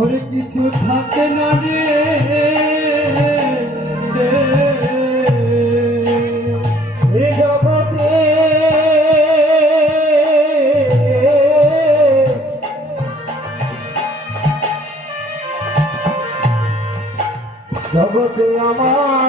ওর কিছু থাকে না রে জগতে আমার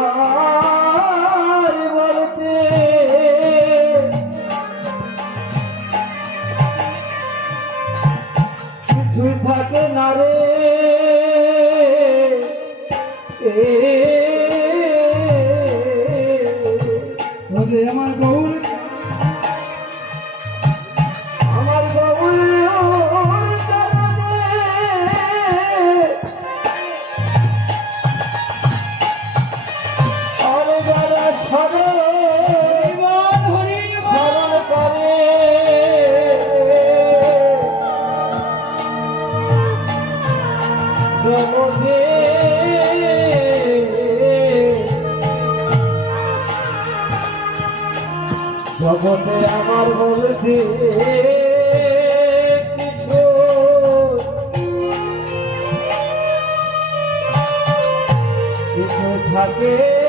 জগতে আমার বলতে কিছু কিছু থাকে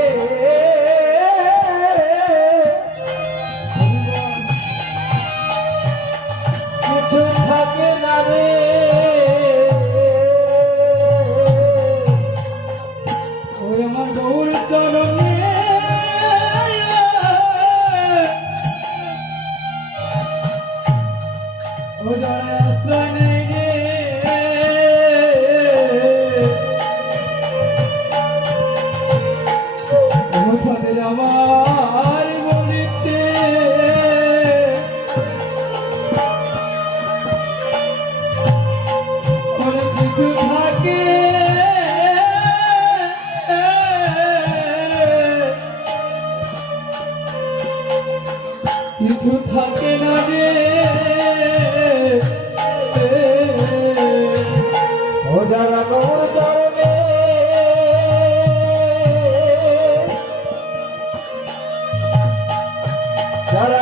যারা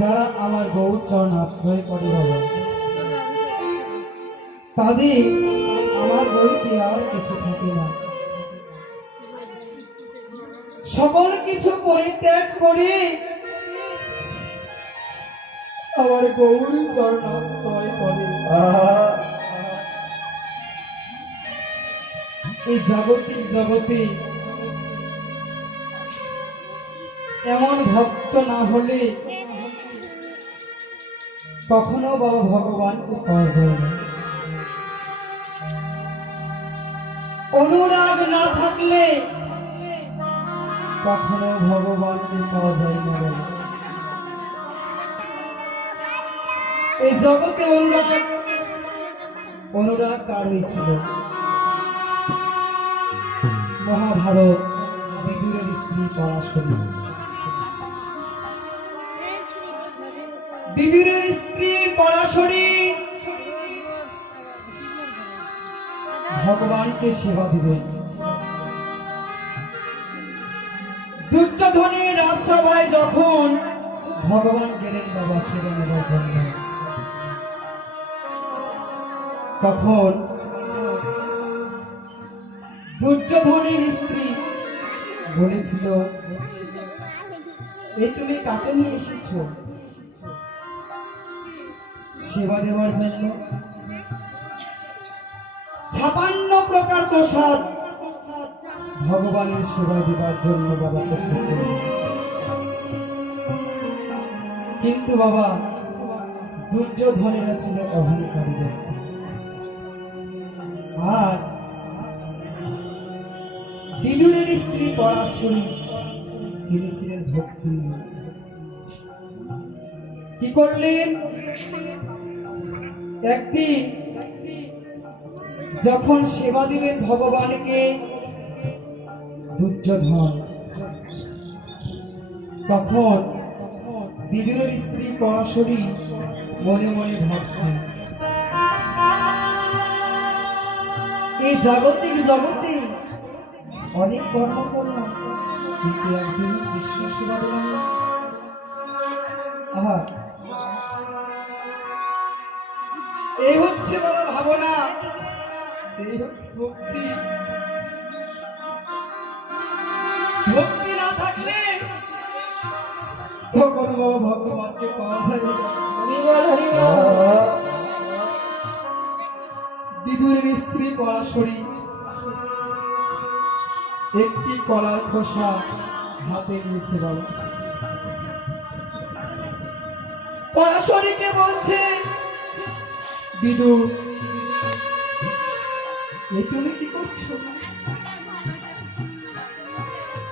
যারা আমার গৌর চরণ আশ্রয় করে বাবা তাদের আমার বইতে আর কিছু থাকে না। সকল কিছু পরিত্যাগ করে আমার গৌর চরণ আশ্রয় করে। এই জাগতিক জগতে এমন ভক্ত না হলে কখনো বাবা ভগবানকে পাওয়া যায় অনুরাগ না থাকলে কখনো ভগবানকে পাওয়া যায় না এই জগতে অনুরাগ অনুরাগ কার হয়েছিল মহাভারত বিদুরের স্ত্রী পরাশরী বিদুরের স্ত্রী পরাশরী ভগবানকে সেবা দিবেন। দুর্যোধনের রাজসভায় যখন ভগবান গেলেন বাবা সেবা নেবার জন্য, তখন দুর্যোধনের স্ত্রী বলেছিল, এই তুমি কাকে নিয়ে এসেছ? সেবা দেওয়ার জন্য। ছাপান্ন প্রকার প্রসাদ ভগবানের সেবা দেওয়ার জন্য বাবা প্রস্তুত কিন্তু বাবা, দুর্যোধনেরা ছিল অহংকারী ব্যক্তি। আর বিদুরের স্ত্রী পরাশরী, তিনি ছিলেন ভক্তি কি করলেন? একদিন যখন সেবা দিবেন ভগবানকে দুর্যোধন তখন বিদুরের স্ত্রী পরাশরী মনে মনে ভাবছে এই জাগতিক জগতে অনেক কর্ম করলাম, কিন্তু একদিন বিশ্ব সেবা দিলাম আহা এই হচ্ছে বড় ভাবনা। এই হচ্ছে ভক্তি। ভক্তি না থাকলে ভগবানকে পাওয়া যায় বিদুরের স্ত্রী পরাশরী একটি কলার খোসা হাতে নিয়েছে বাবা। পরাশরীকে বলছে এ তুমি কি করছ?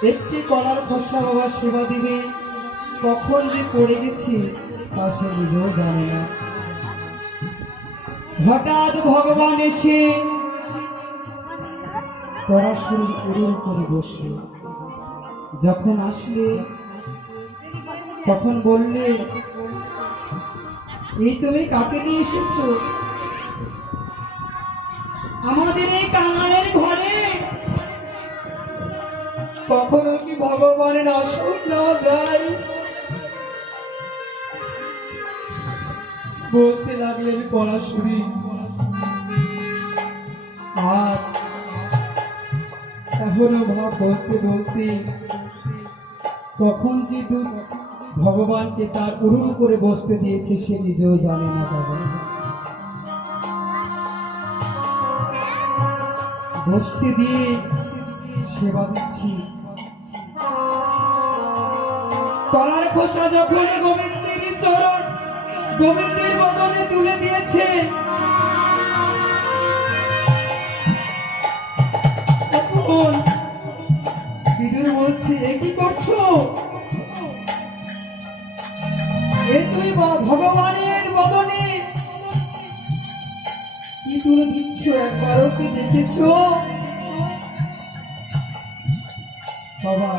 একটি কলার খোসা বাবা সেবা দিবে। কখন যে পড়ে গেছি, তা সে নিজেও জানে না। হঠাৎ ভগবান এসে করে বসলে। যখন আসলে, তখন বললে, এই তুমি কাকে নিয়ে এসেছ? আমাদের এই কাঙালের ঘরে। কখনো কি ভগবানের আসন নেওয়া যায়? বলতে লাগলেন পরাশরী আর এখনও ভাব বলতে বলতে কখন যে ভগবানকে তার উড়ুল করে বসতে দিয়েছে সে নিজেও জানে না বাবা বসতে দিয়ে সেবা দিচ্ছি। কলার খোসা যখন গোবিন্দের চরণ, গোবিন্দের বদনে তুলে দিয়েছে ভগবানের বদনে কি তুলে দিচ্ছ? একবারও কি দেখেছ? বাবা,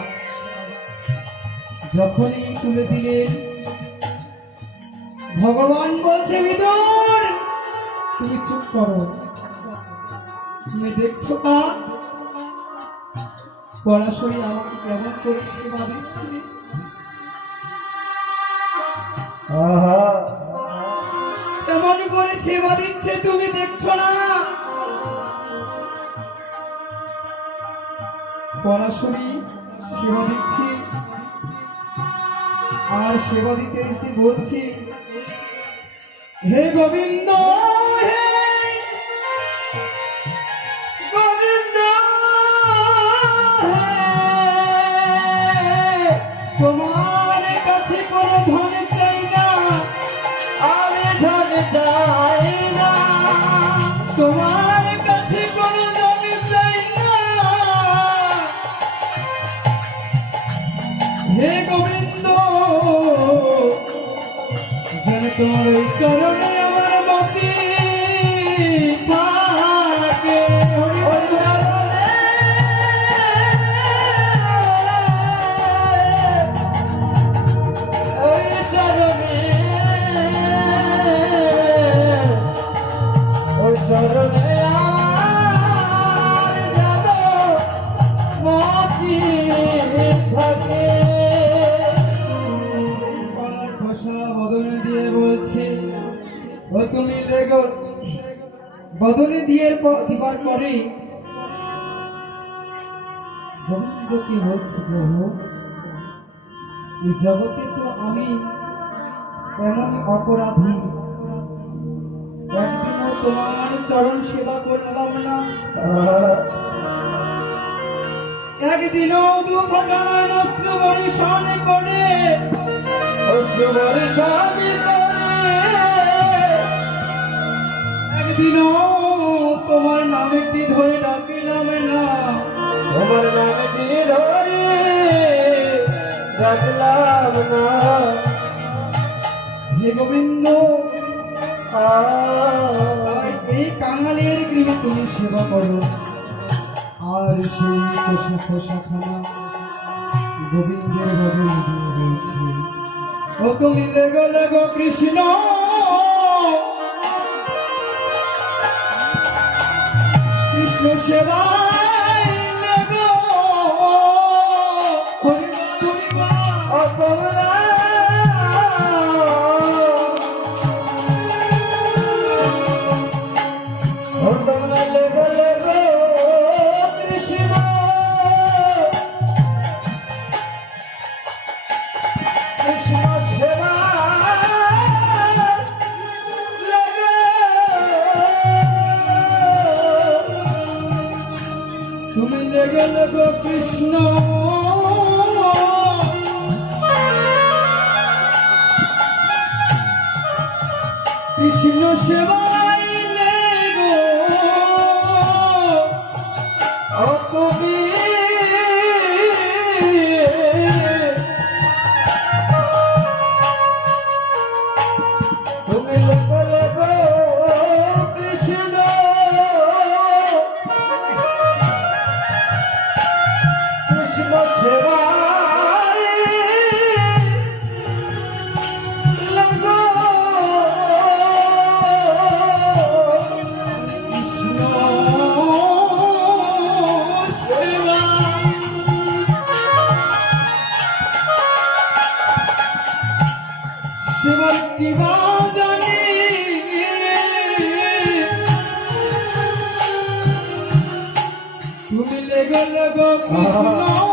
যখনই তুলে দিলেন ভগবান বলছে বিদুর তুমি চুপ করো। তুমি দেখছ না পড়াশোনা আমাকে কেমন করে সেবা দিচ্ছে? কেমন করে সেবা দিচ্ছে, তুমি দেখছ না? পড়াশোনি সেবা দিচ্ছি। আর সেবা দিতে দিতে বলছি হে গোবিন্দ! বদনে দিয়ে দিবার পরে গোবিন্দ কি বলছে প্রভু? এই জগতে তো আমি এমনই অপরাধী। একদিনও তোমার চরণ সেবা করলাম না। একদিনও করে। একদিনও তোমার নাম একটি ধরে ডাকিলাম না। তোমার নাম কি ধরি রাখলাম না। হে গোবিন্দ এই কাঙালের গৃহে তুমি সেবা করো। আর সেই কোষা খোসাখানা গোবিন্দের বদলে দিয়ে বলছে ও তুমি লেগো লেগো কৃষ্ণ। কৃষ্ণ সেবায় কৃষ্ণ সেবাই তুমি লেগো লেগো কৃষ্ণ।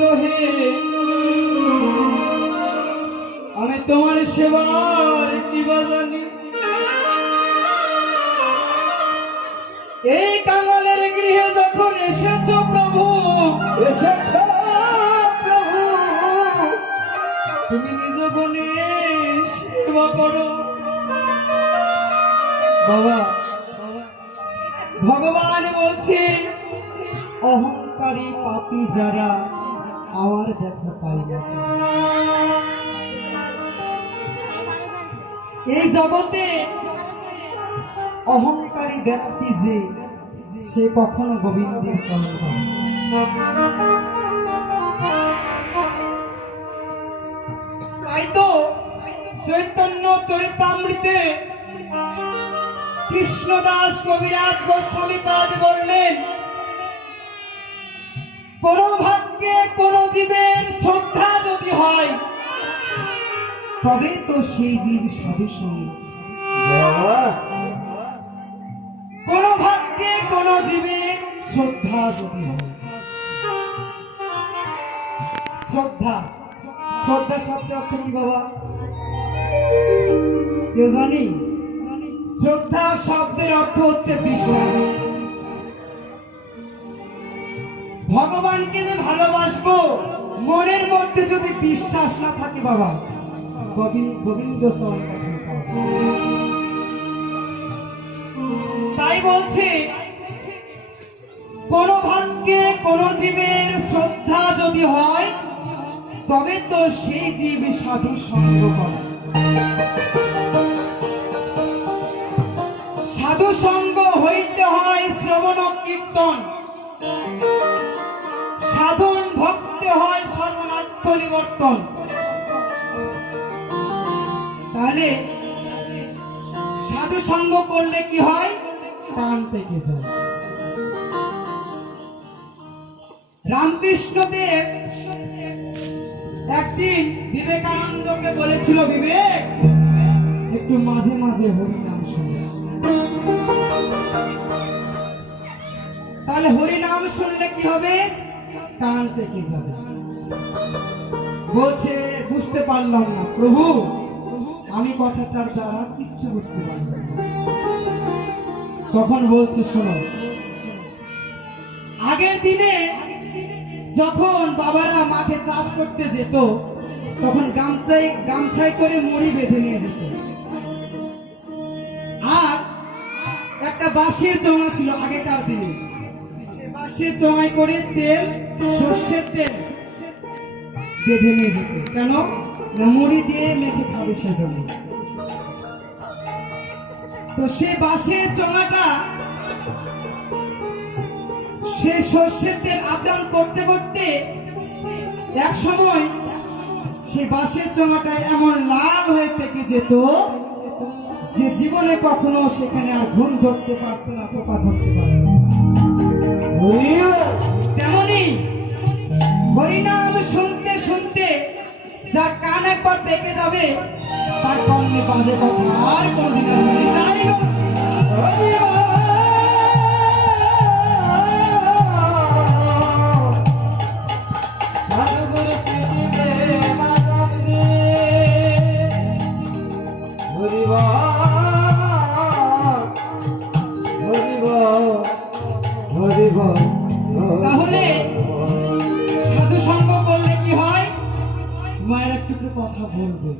গোবিন্দ আমি তোমার সেবার কি জানি এই কাঙালের গৃহে যখন এসেছ প্রভু, এসেছ প্রভু, তুমি নিজ গুণে সেবা করো। বাবা, ভগবান বলছে, অহংকারী পাপী যারা দেখা পাই না এই জগতে অহংকারী ব্যক্তি যে, সে কখনো গোবিন্দের চরণ পাবে না। তাই তো চৈতন্য চরিতামৃতে কৃষ্ণদাস কবিরাজ গোস্বামী পাদ বললেন কোন ভাগ্যে কোন যদি হয়। তবে তো সেই জীব সাধু কোন ভাগ্যে কোন জীবের শ্রদ্ধা যদি শ্রদ্ধা। শ্রদ্ধা শব্দ অর্থ কি বাবা? কেউ জানি? শ্রদ্ধা শব্দের অর্থ হচ্ছে বিশ্বাস। ভগবানকে যে ভালোবাসবো মনের মধ্যে যদি বিশ্বাস না থাকে বাবা গোবিন্দ। তাই বলছে, কোন ভাগ্যে কোন জীবের শ্রদ্ধা যদি হয়, তবে তো সেই জীব সাধু সঙ্গ করে সাধু সঙ্গ হইতে হয় শ্রবণ কীর্তন পরিবর্তন তাহলে সাধু সঙ্গ করলে কি হয়? কান পেকে যায়। রামকৃষ্ণ দেব একদিন বিবেকানন্দকে বলেছিল, বিবেক, একটু মাঝে মাঝে হরিনাম শুনে তাহলে হরিনাম শুনলে কি হবে? কান পেকে যাবে। বলছে বুঝতে পারলাম না। প্রভু, আমি কথাটার দ্বারা কিচ্ছু বুঝতে পারলাম তখন বলছে, শোনো, আগের দিনে যখন বাবারা মাঠে চাষ করতে যেত, তখন গামছাই গামছাই করে মুড়ি বেঁধে নিয়ে যেত। আর একটা বাঁশের চোঙা ছিল আগেকার দিনে। সে বাঁশের চোঙায় করে তেল, সর্ষের তেল বেঁধে নিয়ে যেত। কেন? না মুড়ি দিয়ে মেখে খাবে সেজন্য। তো সে বাঁশের চোঙাটা সে সর্ষের তেল আদান করতে করতে এক সময় সে বাঁশের চোঙাটা এমন লাল হয়ে পেকে যেত যে জীবনে কখনো সেখানে আর ঘুম ধরতে পারতো না পোকা ধরতে পারতো তেমনি হরিনাম শুনতে শুনতে যার কান একবার পেকে যাবে তার কর্ণে বাজে কথা আর কোনদিন আসবে একটু কথা বলবে।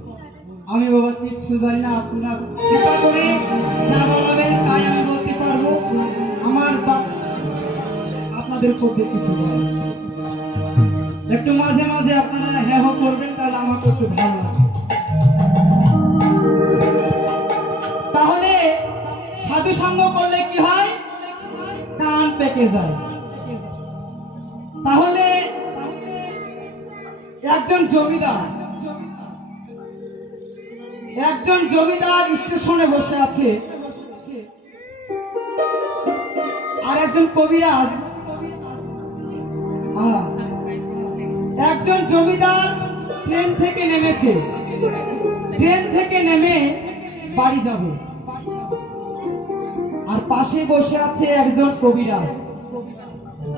আমি বাবা কিচ্ছু জানি না, আপনারা কৃপা করে যা বলাবেন তাই আমি বলতে পারব। আমার আপনাদের উপর কিছু বলার নেই। একটু মাঝে মাঝে আপনারা হ্যাঁ হো করবেন, তাহলে আমাকে একটু ভালো লাগে। তাহলে সাধু সঙ্গ করলে কি হয়? কান পেকে যায়। তাহলে একজন জমিদার একজন জমিদার স্টেশনে বসে আছে। আর একজন কবিরাজ একজন জমিদার ট্রেন থেকে নেমেছে। ট্রেন থেকে নেমে বাড়ি যাবে। আর পাশে বসে আছে একজন কবিরাজ।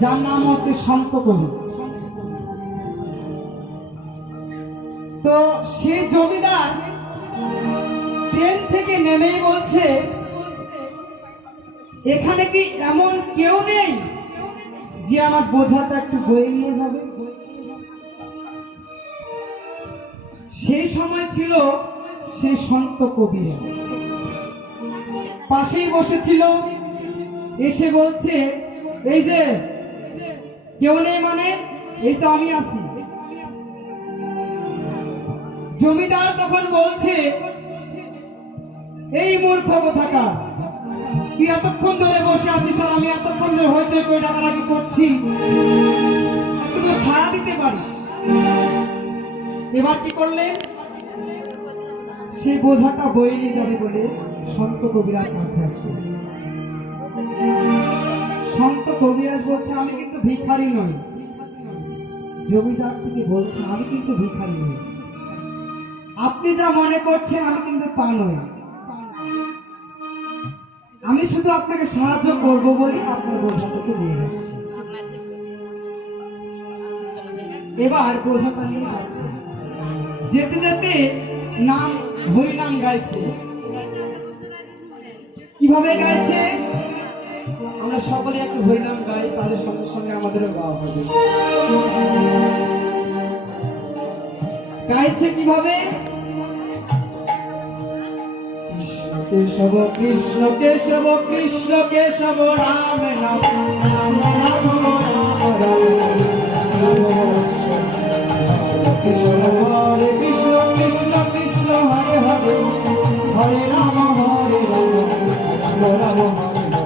যার নাম হচ্ছে শান্ত কবি। তো সে জমিদার নেমেই বলছে, এখানে কি এমন কেউ নেই যে আমার বোঝাটা একটু বয়ে নিয়ে যাবে? সেই সময় ছিল সেই সন্ত কবিরা পাশেই বসেছিল, এসে বলছে, এই যে, কেউ নেই মানে এই তো আমি আছি। জমিদার তখন বলছে এই মূর্খ কোথাকা তুই এতক্ষণ ধরে বসে আছিস আর আমি এতক্ষণ ধরে হয়েছে কই ডাকাডাকি করছি। তুই তো সাড়া দিতে পারিস। এবার কি করলেন সেই বোঝাটা বই নিয়ে যাবে বলে সন্ত কবিরাজ কাছে আসে। সন্ত কবিরাজ বলছে, আমি কিন্তু ভিখারি নই। জমিদার থেকে বলছে, আমি কিন্তু ভিখারি নই। আপনি যা মনে করছেন, আমি কিন্তু তা নই। আমি শুধু আপনাকে সাহায্য করব বলে আপনার বোঝাটাকে নিয়ে যাচ্ছি। এবার বোঝাটা নিয়ে যাচ্ছে। যেতে যেতে নাম হরিনাম গাইছে। কীভাবে গাইছে? আমরা সকলে একটু হরিনাম গাই তাদের সঙ্গে সঙ্গে আমাদেরও গাওয়া হবে। গাইছে কীভাবে? কেশব কৃষ্ণ কেশব কৃষ্ণ কেশব রাম রাম নাম রাম রাম কৃষ্ণ হরে কৃষ্ণ কৃষ্ণ কৃষ্ণ হরে হরে হরে রাম হরে রাম রাম রাম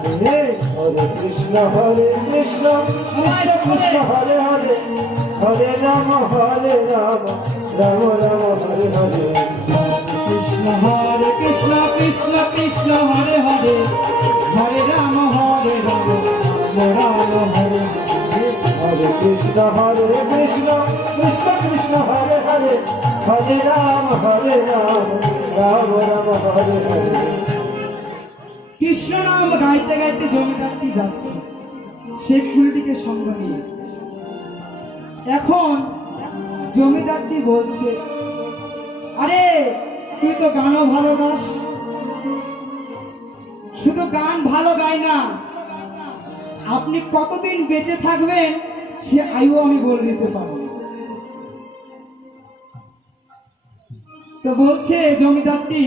হরে হরে কৃষ্ণ হরে কৃষ্ণ কৃষ্ণ কৃষ্ণ হরে হরে হরে রাম হরে রাম রাম রাম হরে হরে কৃষ্ণ হরে কৃষ্ণ হরে হরে হরে রাম হরে রাম রাম হরে হরে। কৃষ্ণ হরে কৃষ্ণ কৃষ্ণ কৃষ্ণ হরে হরে হরে রাম হরে রাম রাম রাম হরে হরে। কৃষ্ণ নাম গাইতে গাইতে জমিদারটি যাচ্ছে। সেই কুলটিকে সঙ্গ নিয়ে। এখন জমিদারটি বলছে আরে তুই তো গানও ভালো গাস শুধু গান ভালো গায় না, আপনি কতদিন বেঁচে থাকবেন সে আয়ু আমি বলে দিতে পারব তো বলছে, জমিদারটি,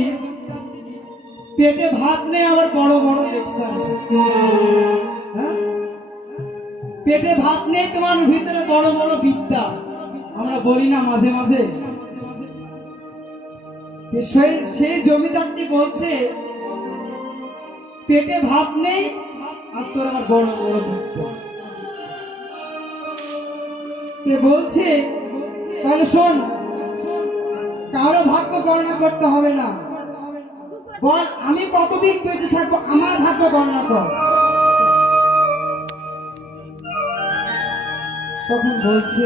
পেটে ভাত নেই, আবার বড় বড় এক্সার হ্যাঁ? পেটে ভাত নেই, তোমার ভিতরে বড় বড় বিদ্যা। আমরা বলি না মাঝে মাঝে। সেই জমিদারটি বলছে পেটে ভাত নেই, আর তোর আবার বড় বড় বিদ্যা তে বলছে? তাহলে শোন, কারও ভাগ্য গণনা করতে হবে না। বল, আমি কতদিন বেঁচে থাকব? আমার ভাগ্য গণনা কর। তখন বলছে,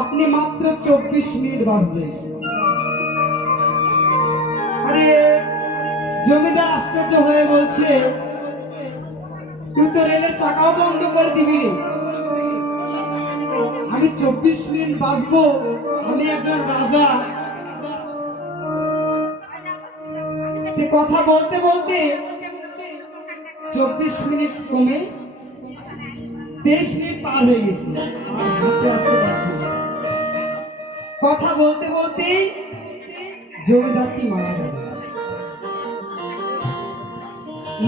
আপনি মাত্র চব্বিশ মিনিট বাঁচবে আরে! জমিদার আশ্চর্য হয়ে বলছে, তুই তো রেলের চাকাও বন্ধ করে দিবি আমি চব্বিশ মিনিট বাঁচবো, আমি একজন রাজা। কথা বলতে বলতে চব্বিশ মিনিট কমে তেইশ মিনিট পার হয়ে গেছে। কথা বলতে বলতে জমিদারটি মারা যাবে?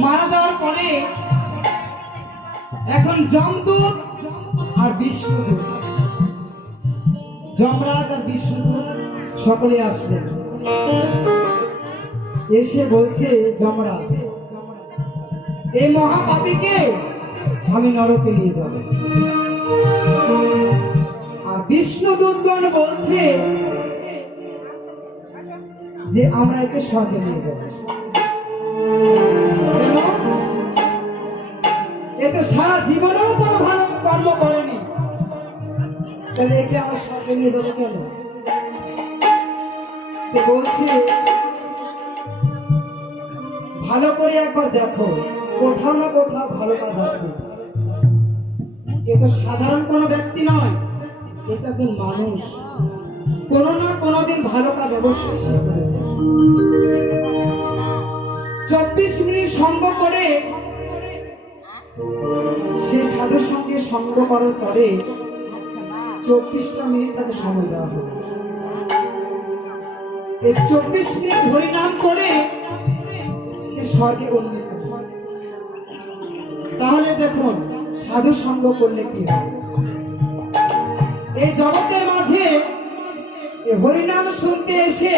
মারা যাওয়ার পরে এখন যমদূত আর বিষ্ণুদূত যমরাজ আর বিষ্ণুদূত সকলে আসলেন। এসে বলছে, যমরাজ, এই মহাপাপীকে আমি নরকে নিয়ে যাব। আর বিষ্ণু দূতগণ বলছে যে, আমরা একে স্বর্গে নিয়ে যাব। তাহলে একে আমরা স্বর্গে নিয়ে যাব কেন? তো ভালো করে একবার দেখো, কোথাও না কোথাও ভালো কাজ আছে। এ তো সাধারণ কোনো ব্যক্তি নয় এটা একজন মানুষ। কোনো না কোনোদিন ভালো কাজ অবশ্যই সে করেছে। চব্বিশ মিনিট সঙ্গ করে, সে সাধুর সঙ্গে সঙ্গ করার পরে চব্বিশটা মিনিট তাকে সময় দেওয়া হলো। এই চব্বিশ মিনিট হরিনাম করে সে স্বর্গে উন্নীত তাহলে দেখুন, সাধু সঙ্গ করলে কি হবে এই জগতের মাঝে হরিনাম শুনতে এসে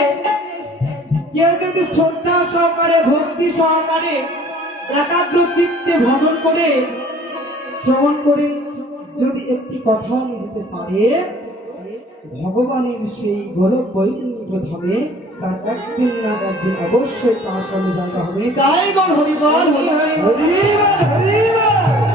কেউ যদি শ্রদ্ধা সহকারে, ভক্তি সহকারে, একাগ্র চিত্তে ভজন করে, শ্রবণ করে যদি একটি কথা নিয়ে যেতে পারে ভগবানের সেই গোলক বৈকুণ্ঠ ধামে তার একদিন না একদিন অবশ্যই তার চলে জায়গা হবে। তাই বল হরিবল। হরি হরি হরিবল হরিবল।